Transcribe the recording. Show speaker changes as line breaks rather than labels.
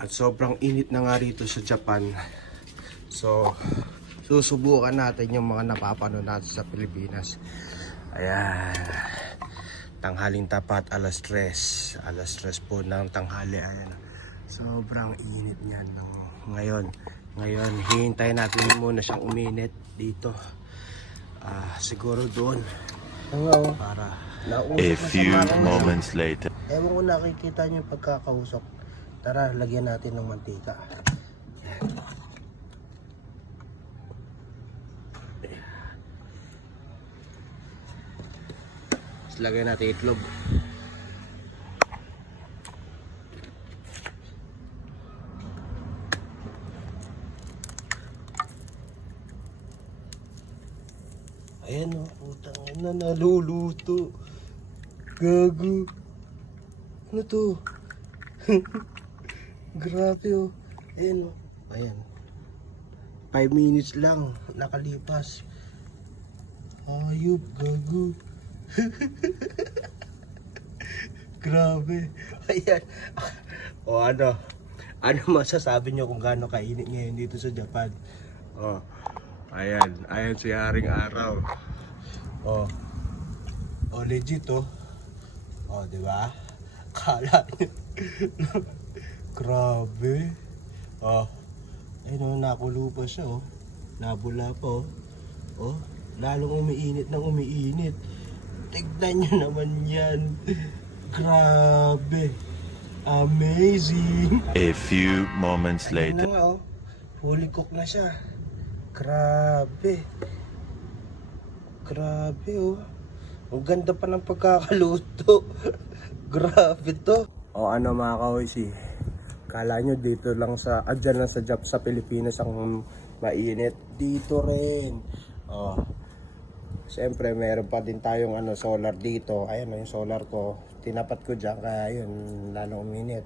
At sobrang init na nga rito sa Japan. So, susubukan natin yung mga napapanood natin sa Pilipinas. Ayan. Tanghaling tapat, alas 3. Alas 3 po ng tanghali. Ayan. Sobrang init niyan ng ngayon. Ngayon, hihintayin natin muna siyang uminit dito. Ah, siguro doon.
Oo.
Para
A few moments later.
Ewan ko nakikita niyo yung pagkakausok. Tara, lagyan natin ng mantika.
Tapos lagay natin itlog.
Ayan o, putang ina, naluluto. Gago. Ano to? Grabe o. Ayan o. Ayan. 5 minutes lang, nakalipas. Ayop, gago. Grabe. Ayan. O ano? Ano masasabi niyo kung gaano kainit ngayon dito sa Japan?
Oh. Ayan, ayan si Haring Araw.
Oh. Oh, legit oh. Oh, di ba? Kala niyo. Grabe. Oh. Ayun oh, nakulo pa siya oh. Nabula pa oh. Oh, lalong umiinit ng umiinit. Tignan niyo naman yan. Grabe. Amazing.
A few moments
Ayun
later.
na nga oh. Fully cooked na siya. Grabe. Grabe oh. Ang ganda pa ng pagkakaluto. Grabe to.
O ano mga kahoysi, kala nyo dito lang sa, ah, dyan lang sa sa Pilipinas ang mainit. Dito rin. O, Siyempre, meron pa din tayong ano, solar dito. Ayan yung solar ko. Tinapat ko dyan, kaya yun, lalo uminit.